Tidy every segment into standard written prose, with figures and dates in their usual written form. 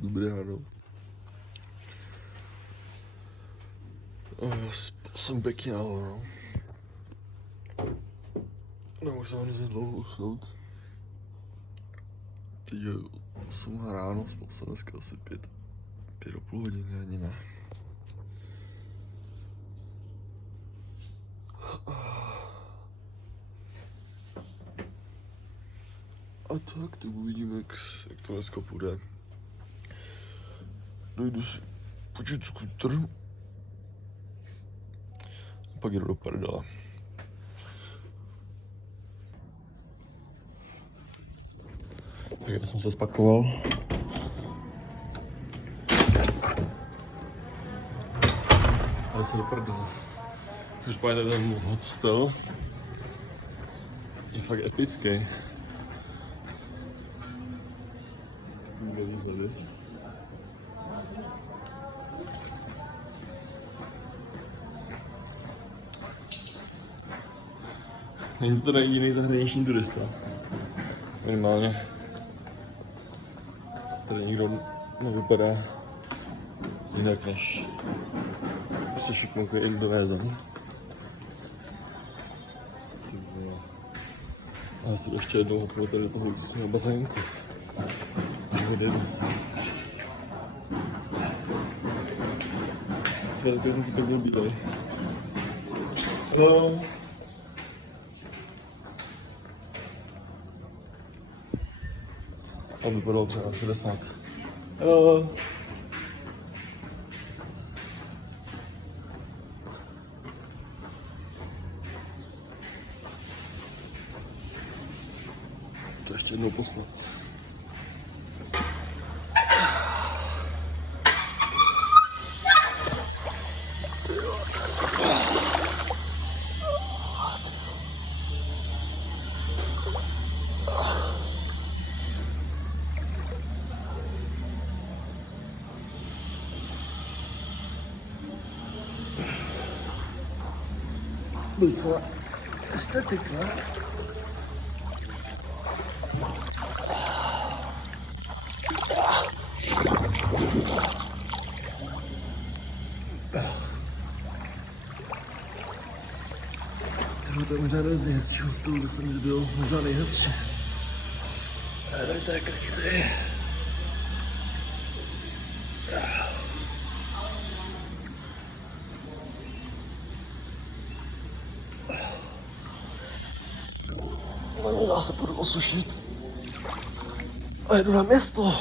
Dobré ráno. Jsem pěkně nahoru. Nemohl jsem hrozně dlouho usnout. Teď je 8 ráno, spal jsem dneska asi 5,5 hodiny, ani ne. A tak, to uvidíme, jak to dneska půjde. Dojdu si počít skuter. A pak jdu do prdele. Tak já jsem se spakoval. Ale se do prdele. Každopádně ten hostel je fakt epický. Není to teda jediný zahraniční turista. Minimálně. Tady nikdo nevypadá jinak než se šikmouký Indonézan. A asi ještě jednou hopnu tady do toho luxusního bazénku. Tady ten tak měl být tady. A vypadalo třeba 60. To ještě jednou poslat. Docela estetika. To je možná dost nejhezčí hostel, kde jsem byl, možná nejhezčí. Ale to je krky. Nedá se půjdu osušit. A jedu na město.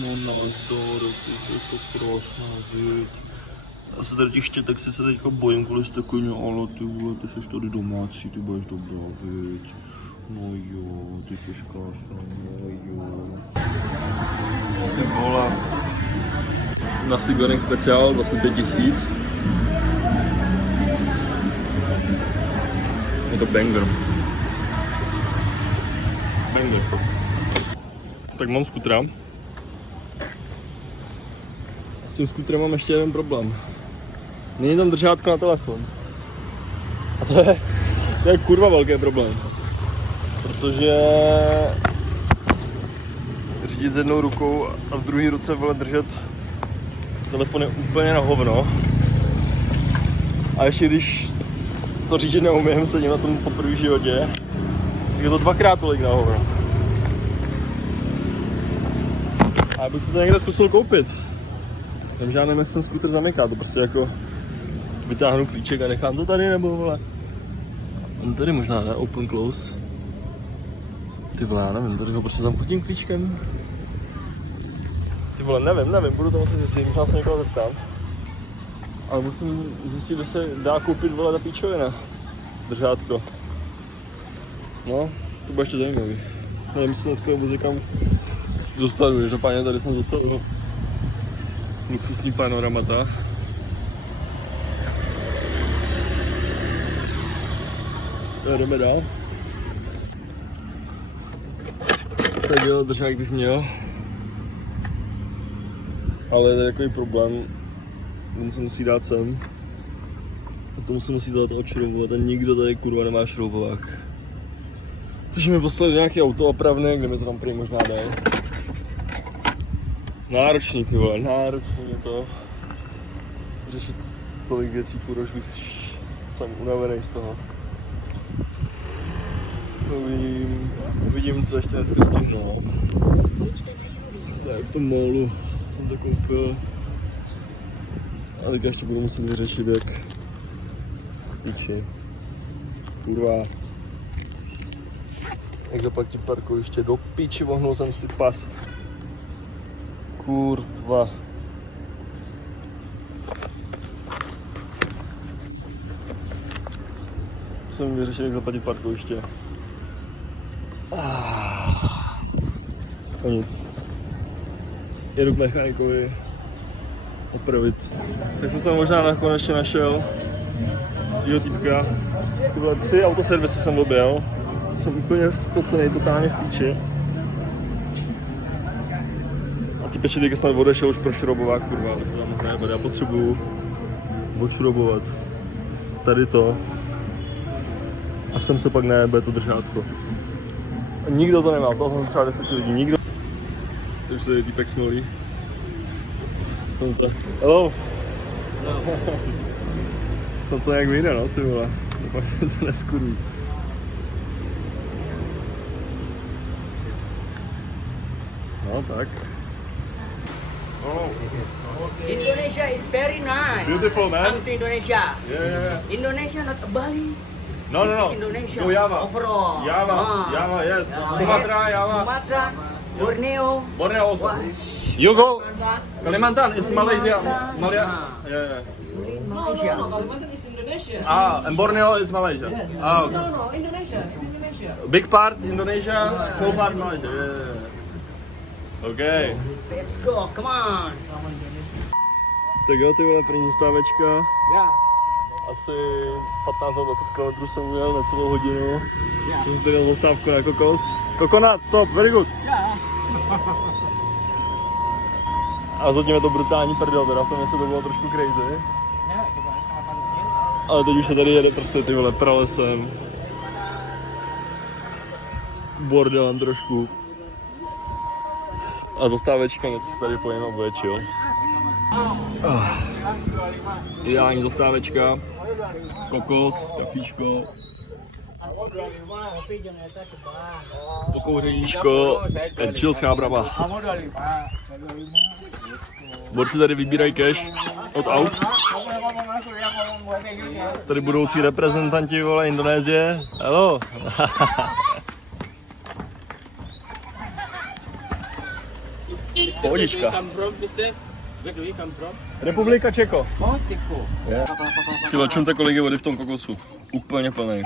No na to, ty se to krásná věc. Já se tady těch štětek se teďka bojím kvůli stekojně, ale ty vole, ty jsi tady domácí, ty budeš dobrá věc. No jo, ty jsi krásná, no jo. Ty vole. Nasi goreng speciál, 25 000. Je to banger. Banger. Tak mám skutera. A s tím skuterem mám ještě jeden problém. Není tam držátko na telefon. A to je kurva velký problém. Protože řídit s jednou rukou a v druhé ruce vole držet telefon je úplně na hovno. A ještě když to řídit neumím, sedím na tom poprvé v životě, tak je to dvakrát tolik na hovno. A já bych si to někde zkusil koupit. Nevím žádným, jak ten skuter zamyká, to prostě jako vytáhnu klíček a nechám to tady, nebo vole. On tady možná ne, open close. Ty vole, já nevím, tady ho prostě zamknutím klíčkem. Ty vole, nevím, budu to muset zjistit, možná se někoho zeptám. Ale musím zjistit, kde se dá koupit, vole, ta píčovina. Držátko. No, to bude ještě zajímavý. Nevím, jestli dneska vůbec někam dostanu, každopádně tady jsem dostal luxusní panoramata. Jdeme dál. Tak jo, držák bych měl. Ale je takový problém, on se musí dát sem. A tomu se musí dát odšroubovat a nikdo tady kurva nemá šroubovák. Takže mi poslali nějaký auto opravné, kde mi to tam prý možná dají. Náročný, ty vole, náročný je to. Řešit tolik věcí, kurva, už bych jsem unavený z toho. Uvidím, co ještě dneska stihnu. Tak v tom málu jsem to koupil. A teďka ještě budu muset vyřešit, jak píči. Kurva. Jak zaplatit parkoviště do píči, vohnul jsem si pas. Kurva. Musím vyřešit, jak zaplatit parkoviště. A nic. Jedu k mechanikovi opravit. Tak jsem tam možná nakonec našel svýho týpka. To bylo 3 autoservisy jsem objel. Jsem úplně spocený, totálně v píči. A ty peči teďka snad odešel už pro šrobovák, kurva, ale to tam možná já potřebuju odšrobovat tady to. A sem se pak nejebe to držátko. A nikdo to nemá, toho jsem třeba 10 lidí, nikdo. Takže to je týpek smolí. Hello! Snad to nějak vyjde, no, ty vole. To neskurví. No tak. Indonesia is very nice. Beautiful, man. Come to Indonesia. Yeah. Indonesia, not Bali. No. This is Indonesia. Go Java. Overall. Java, yes. Yes. Sumatra, Java. Sumatra, Borneo. Borneo also. Was- You go. Kalimantan is Malaysia. Yeah. Malaysia. Kalimantan is Indonesia. And Borneo is Malaysia. Okay. No, Indonesia. Indonesia. Big part Indonesia, small part Malaysia. Yeah. Okay. Let's go, come on. Tak jo, ty vole, první stávečka. Asi 15 nebo 20 km jsem ujel, necelou hodinu. Jsem si tady dal zastávku na kokos. Coconut, stop, very good. A zatím je to brutální prdel, teda v tom městě to bylo trošku crazy. Ale teď už se tady jede prostě ty vole pralesem. Bordelem trošku. A zastávečka, něco se tady pojím a bude chill. Ideální zastávečka. Kokos, kafíčko. Pokouřeníčko, chill schábrava. Borci tady vybírají cash od aut. Tady budoucí reprezentanti, vole, Indonésie. Hello. Pohodička. Republika Čeko. Tyhle, čumte, kolik je vody v tom kokosu. Úplně plný.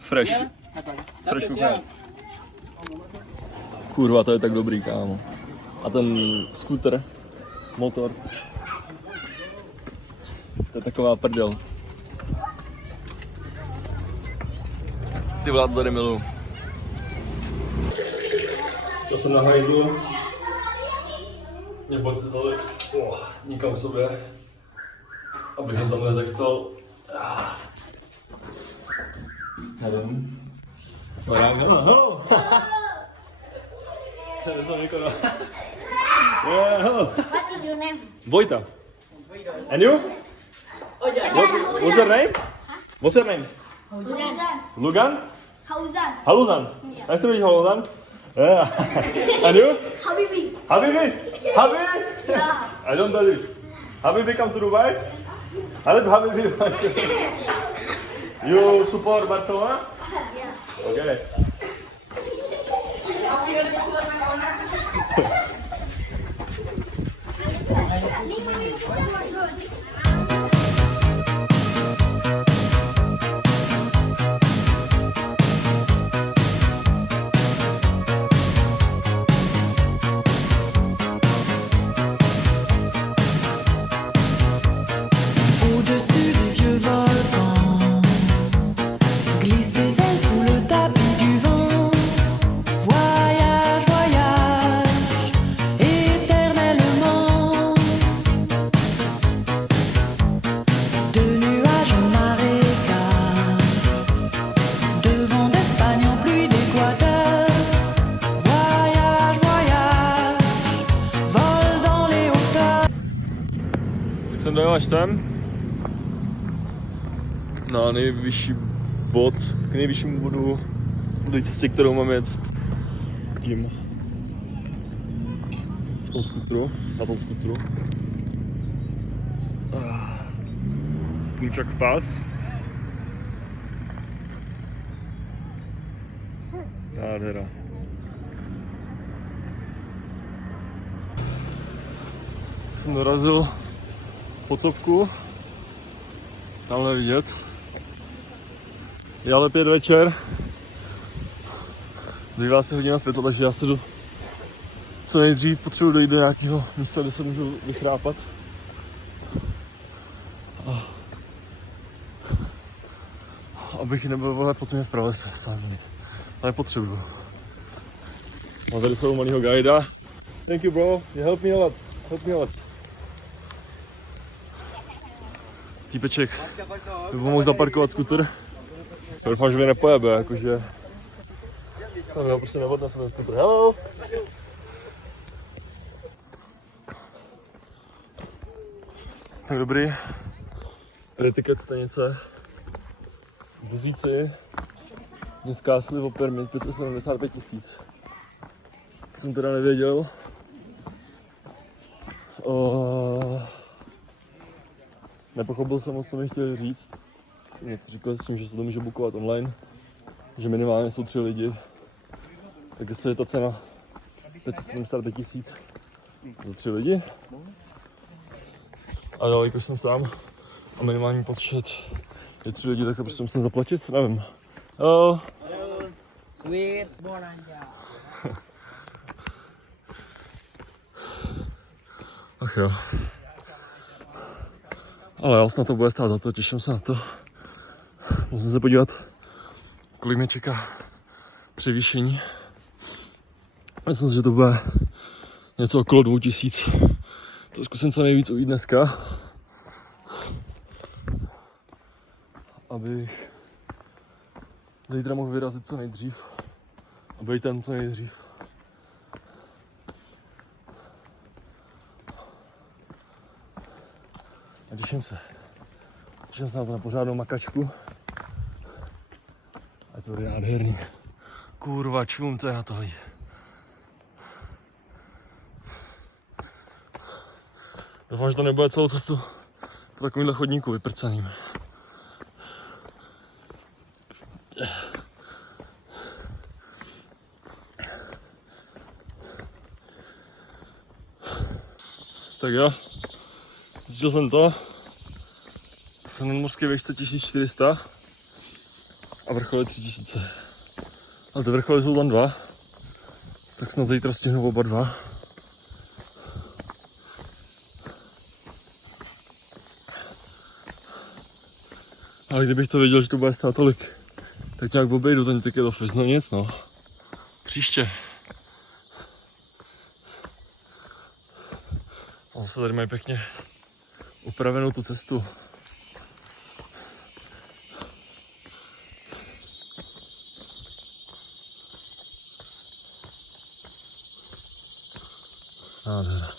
Fresh. Fresh coconut. Kurva, to je tak dobrý, kámo. A ten skuter, motor. To je taková prdel. Ty vole, to tady miluju. To jsem na hajzlu. Mě borci vzali nikam k sobě, abych ho tam nezachcel. Nevím. Hello! Yeah, hello. What is your name? Vojta. And you? What's your name? What's your name? Hauzan. Lugan? Hauzan. Haluzan. Nice to meet you, Haluzan. Yeah. And you? Habibi. Habibi? Habibi? Yeah. I don't believe. Habibi come to Dubai? Habibi. You support Barcelona? Yeah. Okay. Au-dessus des vieux volcans, glisse tes ailes sous le tapis du vent. jsem dojel až sem. Na nejvyšší bod, k nejvyššímu bodu do cestě, kterou mám jet tím v tom skutru, na tom skutru. Půjčak pas. Nádhera. Jsem dorazil po copku, tamhle vidět. Je ale 5 večer, zbývá se hodina světla, takže já se jdu co nejdřív potřebuji dojít do nějakého místa, kde se můžu vychrápat. Abych nebyl potom v pralese sám. Ale potřebuju. Mám tady svou malýho guida. Thank you bro, you help me a lot. Help me a lot. Týpeček by mohl zaparkovat skuter. Doufám, že mě nepojebe, jakože jsem ho prostě nevodnesl ten skuter. Hello! Tak dobrý. Tady tiket stanice. Vozíci. Mě zkásli o permit 575 000. Jsem teda nevěděl. Nepochopil jsem moc, co mi chtěli říct. Něco říkali s tím, že se to může bookovat online. Že minimálně jsou 3 lidi. Tak jestli je ta cena 575 000 za 3 lidi. A jelikož jsem sám a minimální počet je 3 lidi, tak to prostě musím zaplatit, nevím. Hello. Sweet Bonanza. Ach jo. Ale jo, snad to bude stát za to, těším se na to. Musím se podívat, kolik mě čeká převýšení. Myslím si, že to bude něco okolo 2000. To zkusím co nejvíc ujít dneska. Abych zítra mohl vyrazit co nejdřív. A být tam co nejdřív. A těším se. Těším se na to, na pořádnou makačku. A to je nádherný. Kurva, čum, to je na tohle. Doufám, že to nebude celou cestu po takovýmhle chodníku vyprcaným. Tak jo, zjistil jsem to. Jsem na mořské výšce 1400 a vrchol je 3000. Ale ty vrcholy jsou tam 2, tak snad zítra stihnu oba 2. Ale kdybych to věděl, že to bude stát tolik, tak nějak obejdu ten ticket office, no nic no. Příště. A zase tady mají pěkně upravenou tu cestu. Nádhera.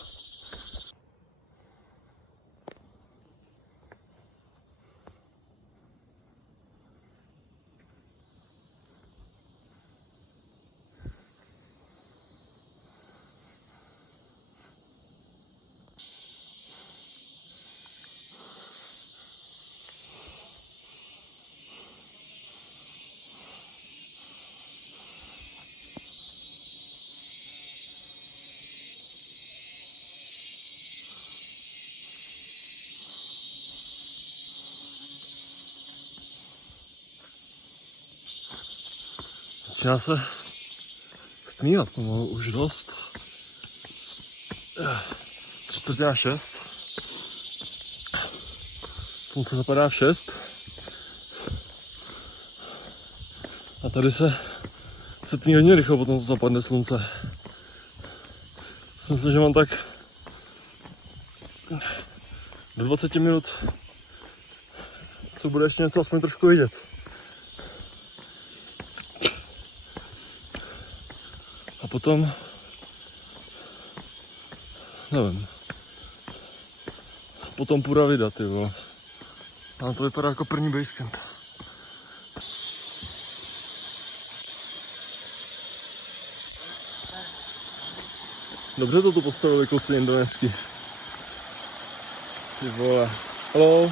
Začíná se stmívat pomalu už dost. 5:45. Slunce zapadá v 6. A tady se tmí hodně rychle potom, co zapadne slunce. Myslím, že mám tak do 20 minut, co bude ještě něco aspoň trošku vidět. A potom, nevím, potom půjde vydat, ty vole. A to vypadá jako první basecamp. Dobře to tu postavili kluci indonésky. Ty vole. Hello.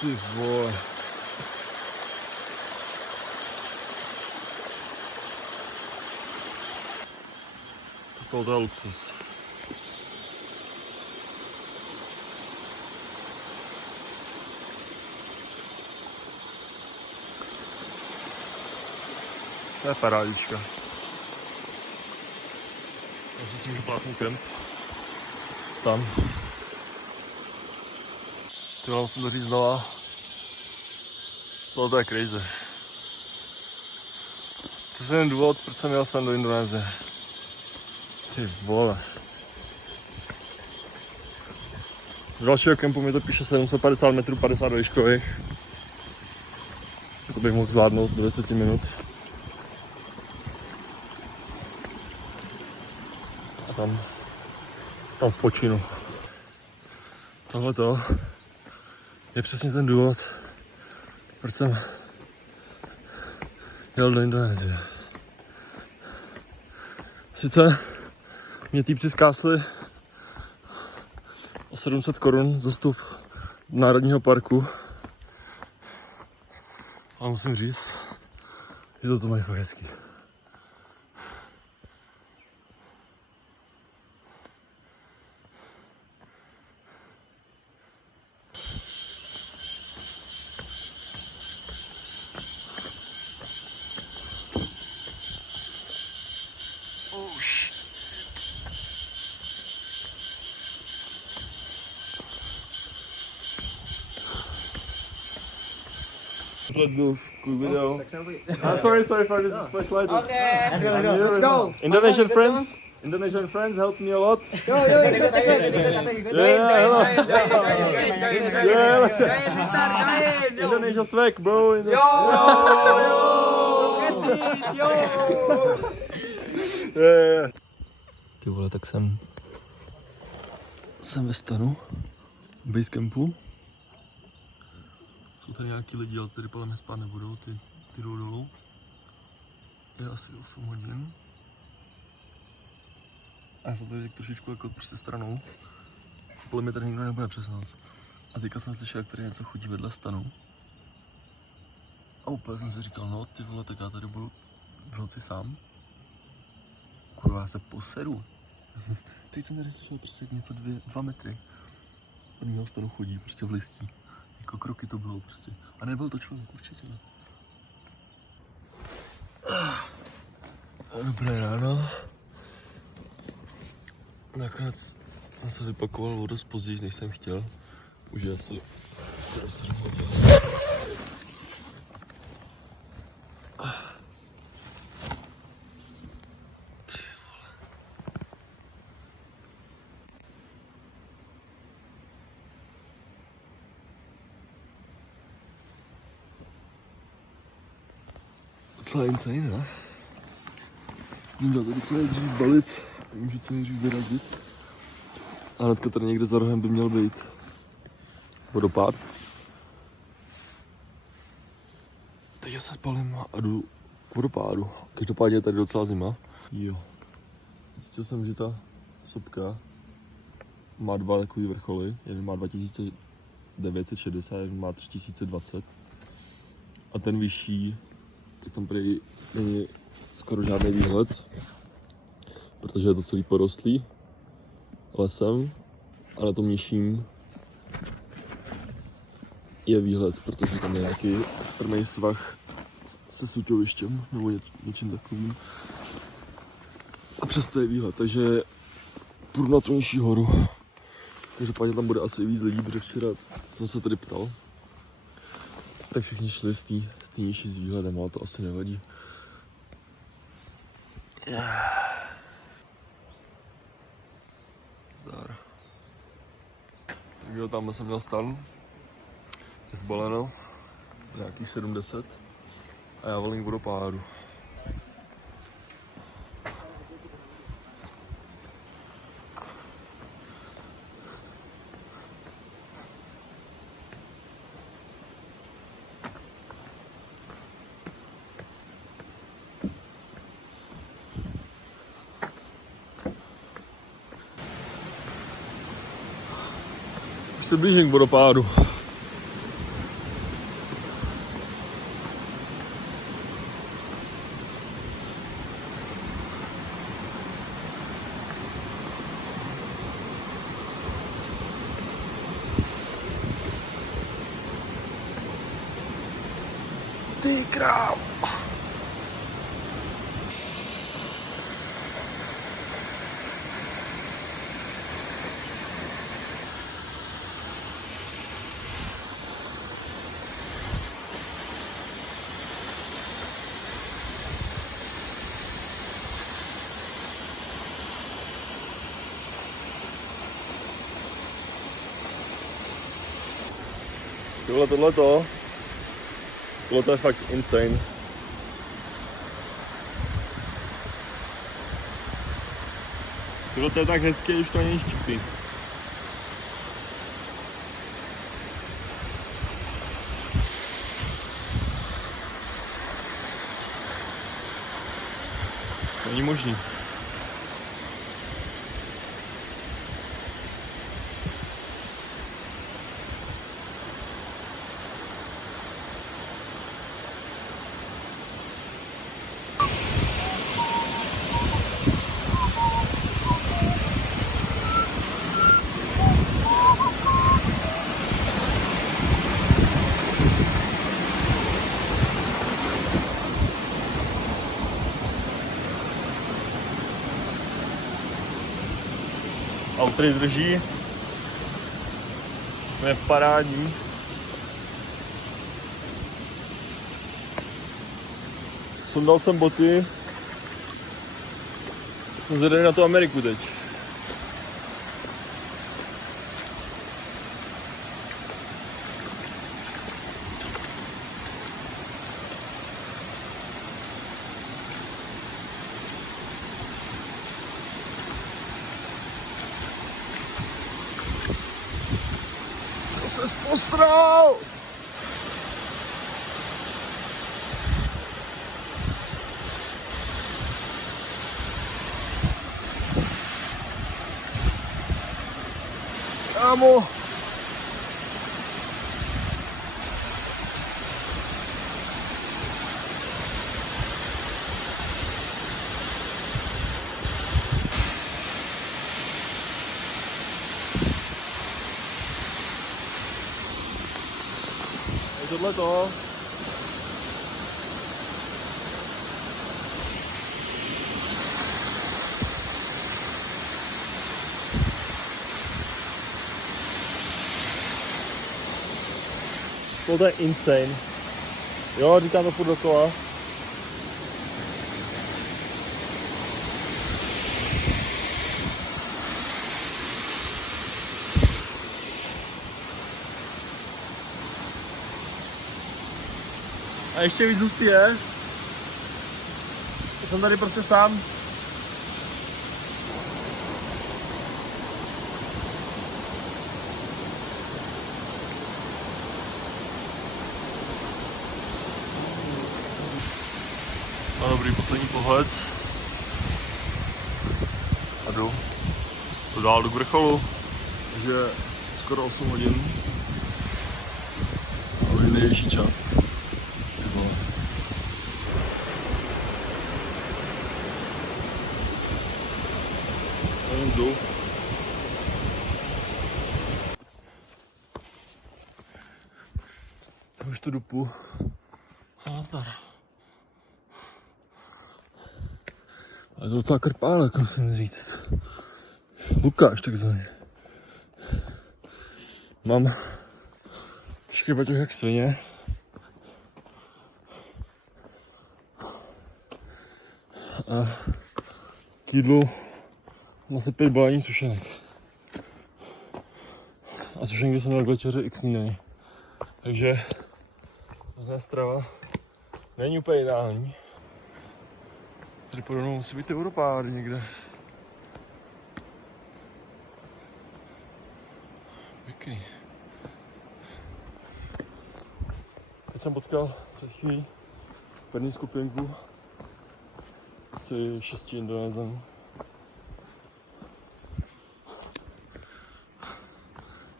Ty vole. To je luxus. To je parádička. Takže si můžu plásnout kemp. Stan. Ty vám musím to říct znova. Tohle je crazy. To je ten důvod, proč jsem jel sem do Indonésie. Ty vole. Z dalšího kempu mi to píše 750 metrů, 50 výškových. To bych mohl zvládnout do 10 minut. A tam spočinu. Tohleto je přesně ten důvod, proč jsem jel do Indonésie. Sice mě týpci zkásli o 700 korun za vstup do Národního parku. Ale musím říct, že to mají fakt hezký. Let's do a quick video. I'm sorry for this flashlight. Okay. Let's go. Indonesian friends helped me a lot. Yo, ikut. Join. Indonesia swag, bro. Yo. Yeah. Ty vole, tak jsem ve stanu, v basecampu. Jsou tady nějaký lidi, ale tady podle mě spát nebudou, ty jdou dolů. Je asi 8 hodin. A já jsem tady trošičku jako prostě stranou. Podle mě tady nikdo nebude přes noc. A teďka jsem slyšel, jak tady něco chodí vedle stanu. A úplně jsem si říkal, no ty vole, tak já tady budu v noci sám. Kurva, já se poseru. Teď jsem tady slyšel prostě něco 2 metry. Od mého stanu chodí, prostě v listí. Jako kroky to bylo prostě. A nebyl to člověk, určitě ne. Dobré ráno. Nakonec jsem se vypakoval o dost později, než jsem chtěl. Už je asi skoro 7 hodin. Docela insane, ne? Měl tady co nejdřív balit, můžu co nejdřív vyrazit. A hnedka tady někde za rohem by měl být vodopád. Teď se spalím a jdu k vodopádu. Každopádně je tady docela zima. Jo. Zjistil jsem, že ta sopka má 2 takový vrcholy. Jeden má 2960, jeden má 3020. A ten vyšší, tak tam prý není skoro žádný výhled, protože je to celý porostlý lesem, a na tom nižším je výhled, protože tam je nějaký strmý svah se suťovištěm nebo něčím takovým. A přesto je výhled, takže půjdu na tu nižší horu. Každopádně tam bude asi víc lidí, protože včera jsem se tady ptal. Tak všichni šli z té nižší s výhledem, ale to asi nevadí. Zdar. Tak jo, tam jsem měl stan. Je zbaleno. Nějakých 70. A já volím k vodopádu. se blížím k vodopádu. Ty král. Tohleto je fakt insane. Tohle je tak hezké, už to není štípy. To není možný. Auto drží, je parádní. Sundal jsem boty, jsem zvědavý na tu Ameriku teď. Se posral! Kámo! Tohleto. To je insane. Jo, říkám to furt dokola. A ještě víc hustý je, jsem tady prostě sám. A dobrý poslední pohled. A jdu dál do vrcholu, takže skoro 8 hodin. A je největší čas. Jdu. Už to dupu. A nazdar. A je to docela krpálek, musím říct. Lukáš takzvaně. Mám všechny baťohy jak svině. A k jídlu mám asi 5 balení sušenek. A sušenky jsem měl k večeři i k snídani. Takže různá strava není úplně ideální. Tady podobnou musí být ty vodopády někde. Pěkný. Teď jsem potkal před chvílí první skupinku asi 6 Indonézanů.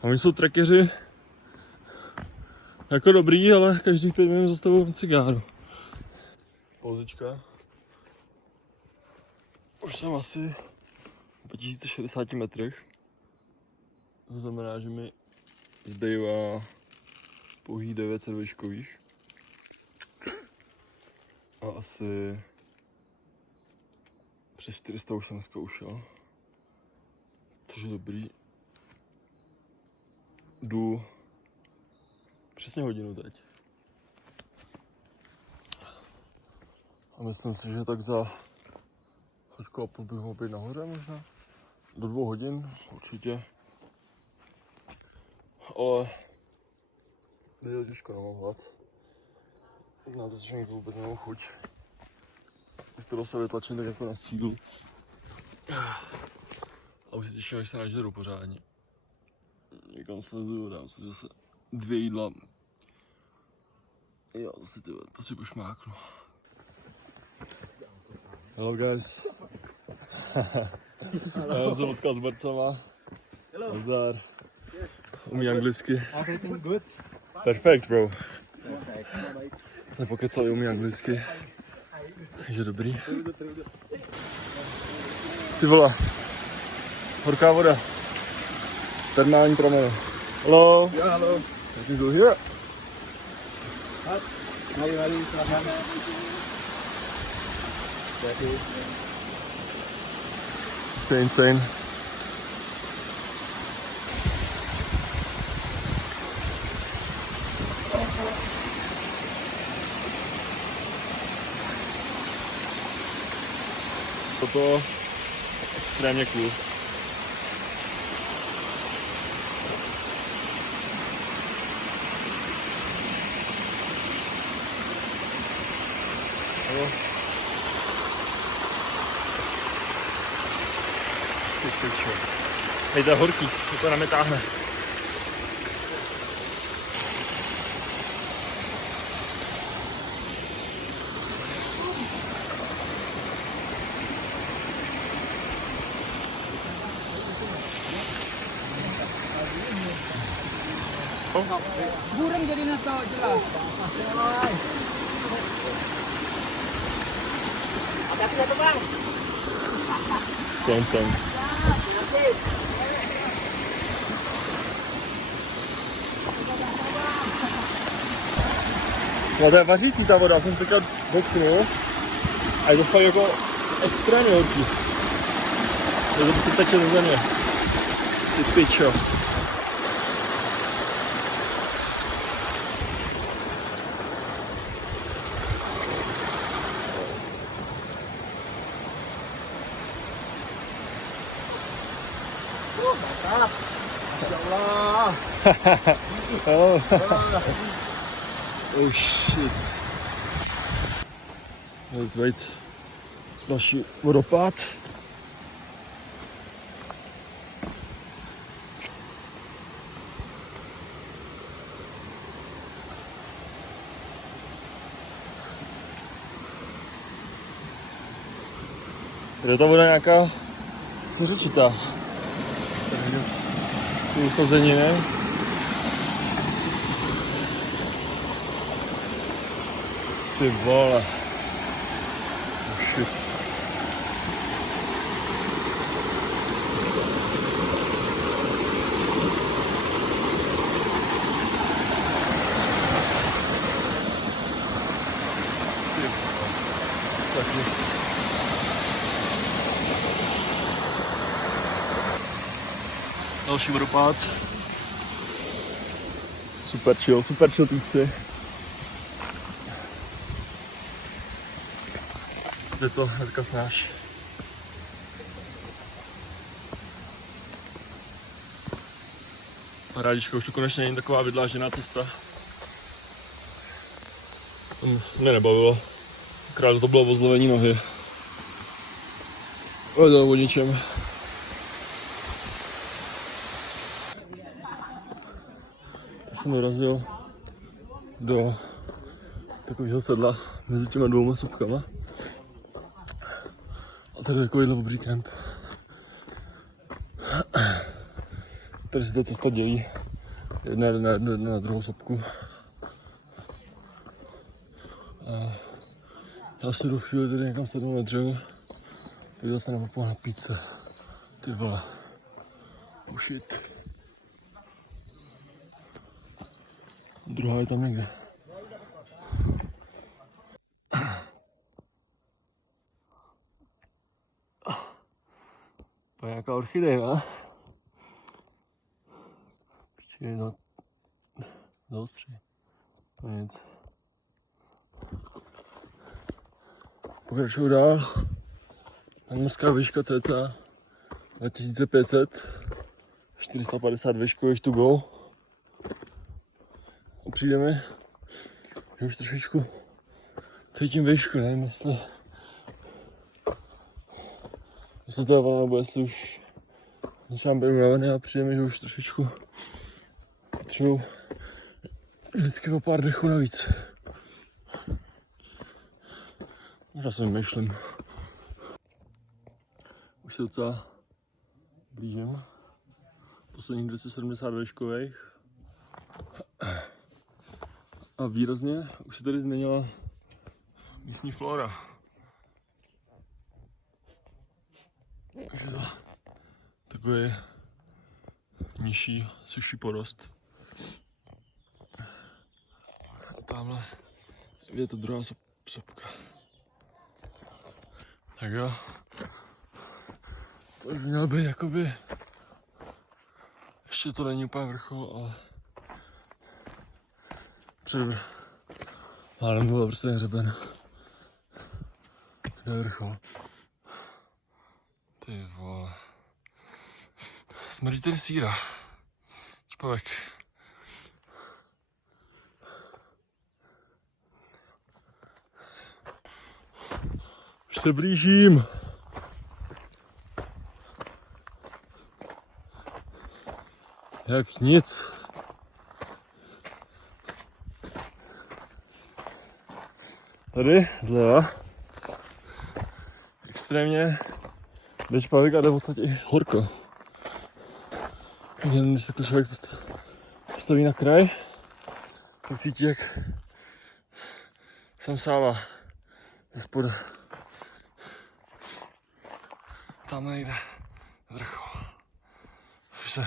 oni jsou trackeři jako dobrý, ale každých 5 minut zastavují cigáru. Pauzička. Už jsem asi po 1060 metrech. To znamená, že mi zbývá pouhý 900 výškových. A asi přes 400 už jsem zkoušel. Což je dobrý. Jdu přesně hodinu teď. A myslím si, že tak za hoďku a půl bych mohl být nahoře možná. Do 2 hodin určitě. Ale je to těžko, nemám hlad. Na to, že mi vůbec nemám chuť. Skoro se vytlačím tak jako na sídlu. A už se těším, až se nažeru pořádně. Někam sleduju, dám si zase 2 jídla. Jo, zase to si pošmáknu. Hello guys. Já jsem potkal s borcama. Nazdar. Umí anglicky. Everything good? Perfekt, bro. Perfect. Jsme pokecali, umí anglicky. Takže dobrý. Ty vole. Horká voda. Termální prameny. Hello. Yeah, hello. I can go here. Mari, silakan. To je insane. Toto extrémně cool. Hej, to je horký, to na mě táhne. Burung jadi nato jelas. Hati-hati ya tuh bang. Same. No to je vařící ta voda, jsem teďka boknul a je to fakt jako extrémně horký. Takže to se teče do země. Ty pičo. Oh. Oh shit. Wait. Další vodopád. Je ta voda nějaká sřečitá. Ty usazeniny. Ty vole. Oh shit. Další vodopád. Super chill týpci. Jde to hnedka snáš. Parádička, už to konečně není taková vydlážená cesta. Mě nebavilo. Akorát to bylo o zlovení nohy. Ale to o ničem. Já jsem dorazil do takového sedla mezi těma 2 sopkama. A tady je takovýhle obří kemp. Tady tady se ta cesta dělí jedna na druhou sopku. A já se do chvíli tady někam sednu na dřevo, podíval se na mapu na pizze. Ty vole. Oh shit. Druhá je tam někde. To je nějaká orchidej, ne? Počkej, zaostří. To nic. Pokračuju dál. Morská výška cca 2500. 450 výškových to go. A přijde mi, že už trošičku cítím výšku, nevím jestli to je ono, nebo jestli už začínám být unavený a přijde mi, že už trošičku potřebuji vždycky o pár dechů navíc. Možná se vymýšlím. Už se docela blížím. Posledních 270 výškových. A výrazně už se tady změnila místní flora. Už je to takový nižší, sušší porost. A tamhle je to druhá sopka. Tak jo. To by mělo být jakoby... Ještě to není úplně vrchol, ale... Ale bylo prostě hřeben. Kde je vrchol? Ty vole. Smrdí tady síra. Čpavek. Už se blížím. Jak nic. Tady zleva. Extrémně jde špavek a jde v podstatě i horko. Jen když se člověk postaví na kraj, tak cítí, jak jsem sála ze spoda. Tam nejde vrchol. Takže se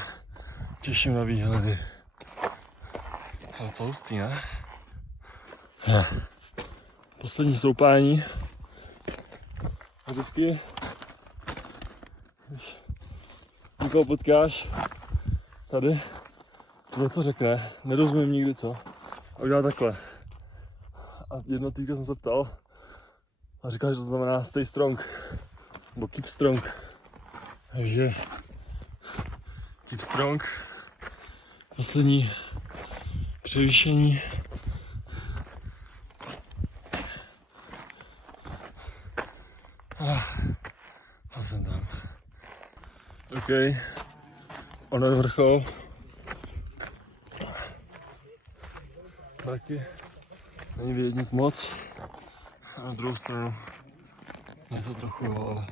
těším na výhledy. Ale co hustý, ne? Poslední stoupání. A vždycky, když někoho potkáš tady, to něco řekne, nerozumím nikdy co. A udělá takhle. A jedno týdka jsem se ptal a říkal, že to znamená stay strong. Nebo keep strong. Takže keep strong. Poslední převýšení. A jsem tam. OK. Onen vrchol. Taky není vidět nic moc. A na druhou stranu něco trochu, ale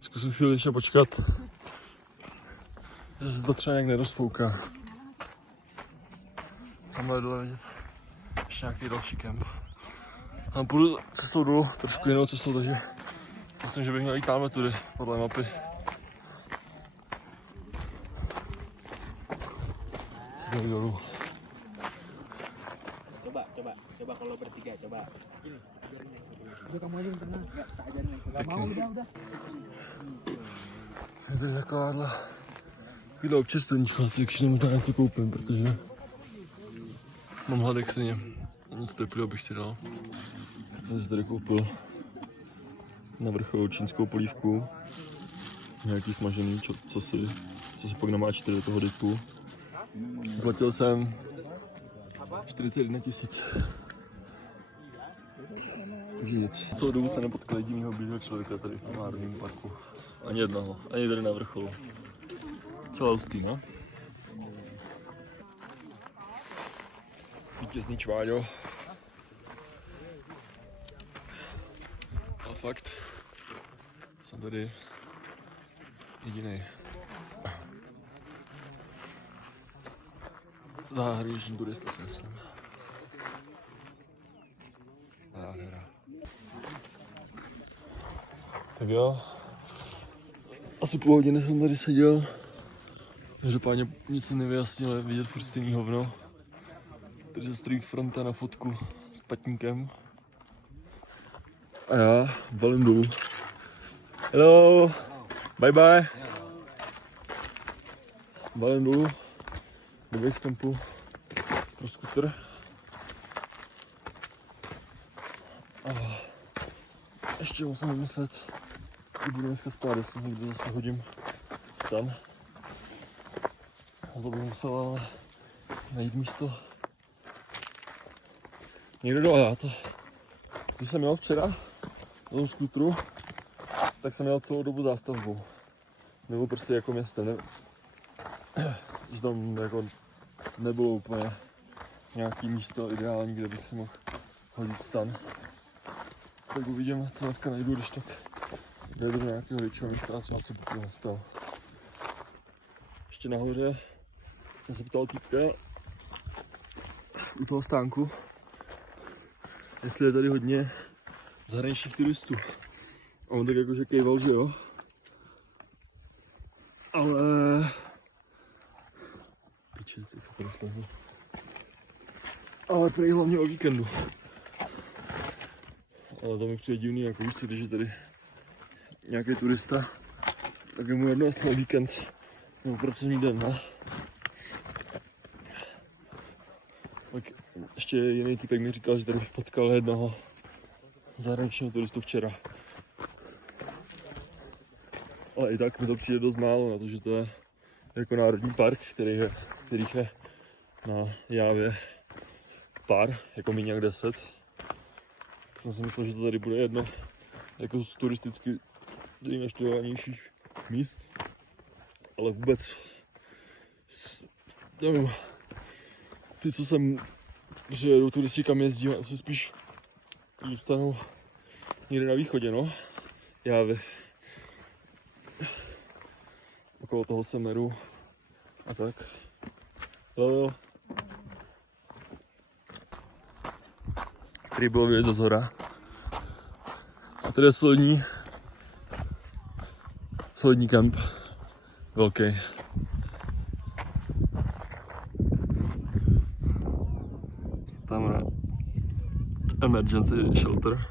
zkusím chvíli ještě počkat, že se to třeba nějak nerozfouká. Tamhle dole vidět ještě nějaký další kemp. A půjdu cestou dolů, trošku jinou cestou, takže myslím, že bych měl jít tamhle tudy, podle mapy. Co tady dolů? Coba kalau bertiga, coba. Udah kamu aja yang tenang. Tak aja yang Pěkný. mau udah. Je tady takováhle chvíle občerstvení, asi když možná něco koupím, protože mám hladek syně. Nic teplého bych si dal. Tak jsem si tady koupil na vrcholu čínskou polívku. Nějaký smažený co se pak namáčíte do toho dipu. Zaplatil jsem 41 000. Takže nic. Celou dobu se nepotkali divného blížného člověka tady v tom národním parku. Ani jednoho, ani tady na vrcholu. Celá hustý, no? Vítězný čváďo. A fakt, jsem tady jedinej. Zahraniční turista si myslím. Nádhera. Tak jo. Asi půl hodiny jsem tady seděl. Každopádně nic jsem nevyjasnil, je vidět furt stejný hovno. Tady se stojí fronta na fotku s patníkem. A já valím dolů. Hello! Bye bye! Valím dolů do basecampu pro skuter. A ještě musím vymyslet, kdy budu dneska spát, jestli někde zase hodím stan. A to bych musel ale najít místo někde dole. Já to, když jsem jel včera na tom skutru, tak jsem jel celou dobu zástavbou. Nebo prostě jako městem. Že tam jako nebylo úplně nějaký místo ideální, kde bych si mohl hodit stan. Tak uvidím, co dneska najdu, když tak dojdu do nějakého většího místa a třeba si budu stan. Ještě nahoře jsem se ptal týpka u toho stánku, jestli je tady hodně zahraničních turistů. A on tak jakože kejval, že jo. Ale... Piče, si fakt nesnažil. Ale prej hlavně o víkendu. Ale to mi přijde divný, jako víš co, když je tady nějaký turista, tak je mu jedno jestli na víkend nebo pracovní den, ne? Tak ještě jiný typek mi říkal, že tady potkal jednoho zahraničního turistu včera. Ale i tak mi to přijde dost málo na to, že to je jako národní park, kterých je na Jávě pár, jako míň jak 10. Tak jsem si myslel, že to tady bude jedno jako z turisticky nejnaštudovanějších míst, ale vůbec nevím, ty co sem přijedou turisti kam jezdí, asi spíš zůstanou někde na východě, no, Jávy. Okolo toho Semeru a tak. Jo. Tady bylo vidět ze zhora. A tady je solidní kemp. Velký. Tam je emergency shelter.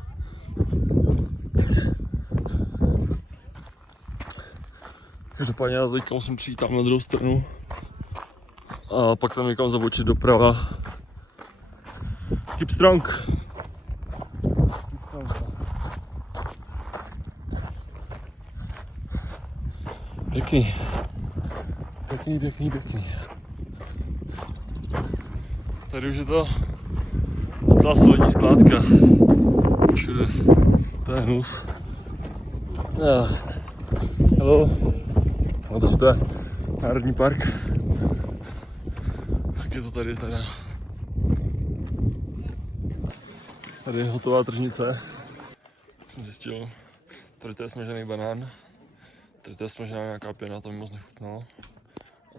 Každopádně já teďka musím přijít tam na druhou stranu a pak tam někam zabočit doprava. Keep strong! Pěkný. Tady už je to docela solidní skládka. Všude. To je hnus. Hello. No takže to je národní park. Tak je to tady teda. Tady je hotová tržnice. Jsem zjistil, tady to je smažený banán. Tady to je smažená nějaká pěna, to mi moc nechutnalo.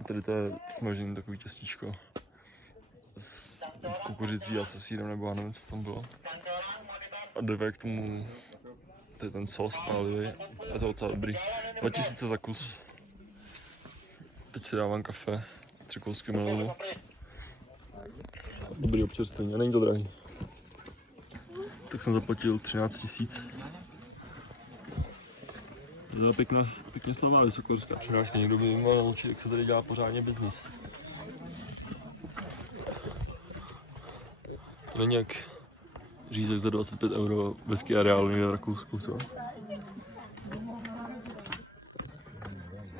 A tady to je smažený takový těstíčko s kukuřicí a se sýrem, nebo já nevím, co tam bylo. A jde k tomu, to je ten sos pálivý, je to docela dobrý. 2000 za kus. Teď si dávám kafe, 3 kousky melonu. Dobrý občerstvení a není to drahý. Tak jsem zaplatil 13 000. To je pěkně slavná vysokohorská přirážka. Někdo by měl naučit, jak se tady dělá pořádně biznis. To není jak řízek za 25 € ve ski areálu někde v Rakousku, co?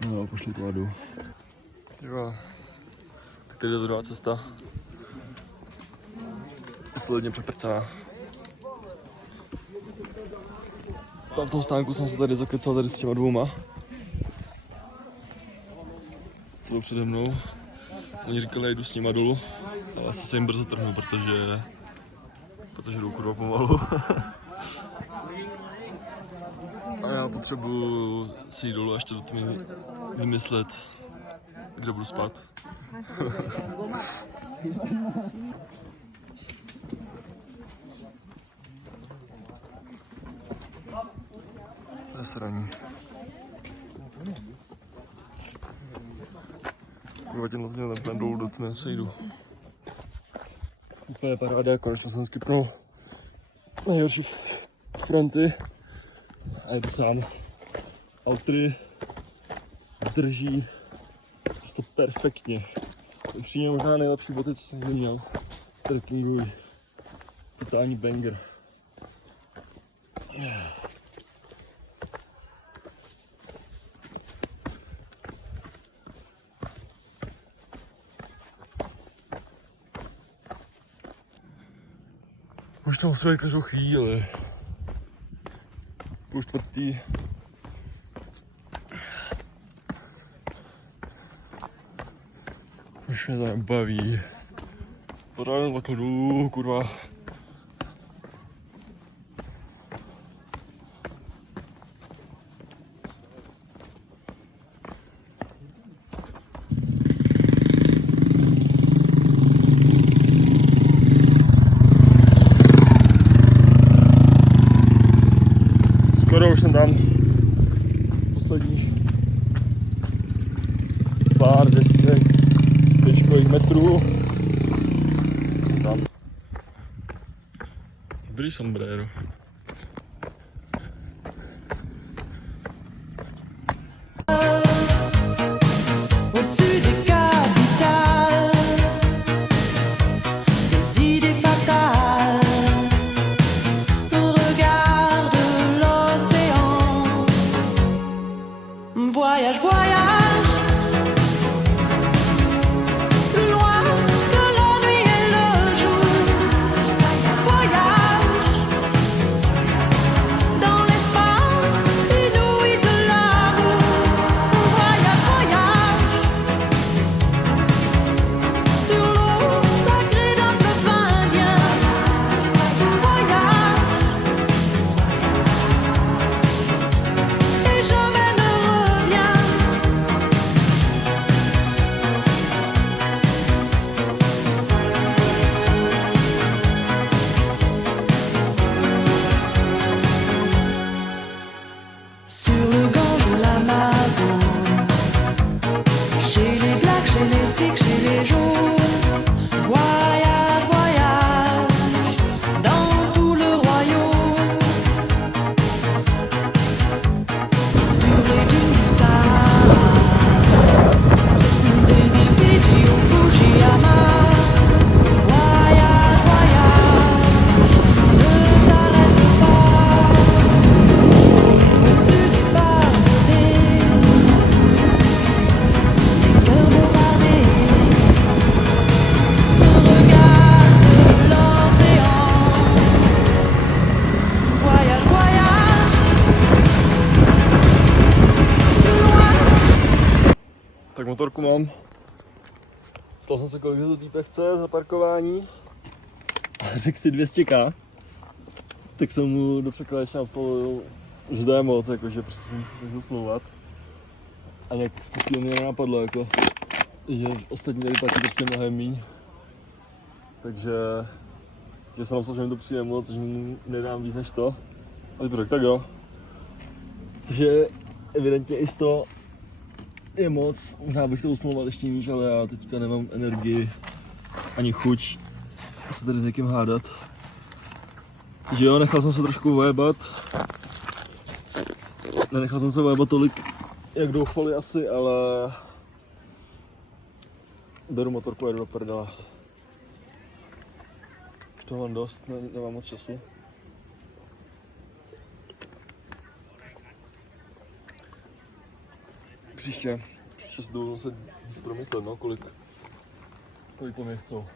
No, pošli to a jdu. Jo. Tak tady je to druhá cesta. Solidně přeprcaná. Tam v tom stánku jsem se tady zakecal tady s těma dvouma. Co přede mnou. Oni říkali, jdu s nima dolů, ale asi se jim brzo trhnu, protože jdou kurva pomalu. A já potřebuji si jít dolů a ještě do vymyslet, kde budu spát. To je sraní. Vadím hlavně ten dolů do tmy, sejdu. Úplně paráda, konečně jsem skipnul nejhorší fronty a jedu sám. Outry drží prostě perfektně. To je přímě možná nejlepší boty, co jsem kdy měl. Trekkingový. Totální banger. Už tam musím každou chvíli. Půl čtvrtý. Už mě to nebaví. Pořádám takhle dolů, kurva. Skoro už jsem tam poslední pár desítek pěškových metrů. Jsem tam. Dobrý sombrero. Au-dessus des capitales, des idées fatales, regarde l'océan, voyage, voyage, plus loin que la nuit et le jour, voyage, dans l'espace inouï de l'amour, voyage, voyage, sur l'eau sacrée d'un fleuve indien, voyage, et jamais ne reviens. Sur le Gange ou l'Amazone, chez les Blacks, chez les Sikhs, chez les Jaunes, voyage, voyage, dans tout le royaume. Sur les dunes du Sahara, des îles Fidji au Fujiyama, voyage, voyage, ne t'arrête pas. Au-dessus des barbelés, les cœurs bombardés, regarde l'océan, voyage, voyage, plus loin. Tak motorku mám. Ptal jsem se, kolik to týpek chce za parkování. Řekl si 200k. Tak jsem mu do překladače napsal, že to je moc, jakože prostě jsem se snažil smlouvat. A nějak v tu chvíli mě nenapadlo, jako, že ostatní tady platí prostě mnohem míň. Takže tě jsem napsal, že mi to přijde moc, že mu nedám víc než to. A ty řekl, tak jo. Takže evidentně i 100 je moc, možná bych to usmlouval ještě níž, ale já teďka nemám energii ani chuť se tady s někým hádat. Takže jo, nechal jsem se trošku vojebat. Nenechal jsem se vojebat tolik, jak doufali asi, ale beru motorku a jdu do prdele. Už toho mám dost, nemám moc času. Příště si budu muset promyslet, no, kolik po mě chcou.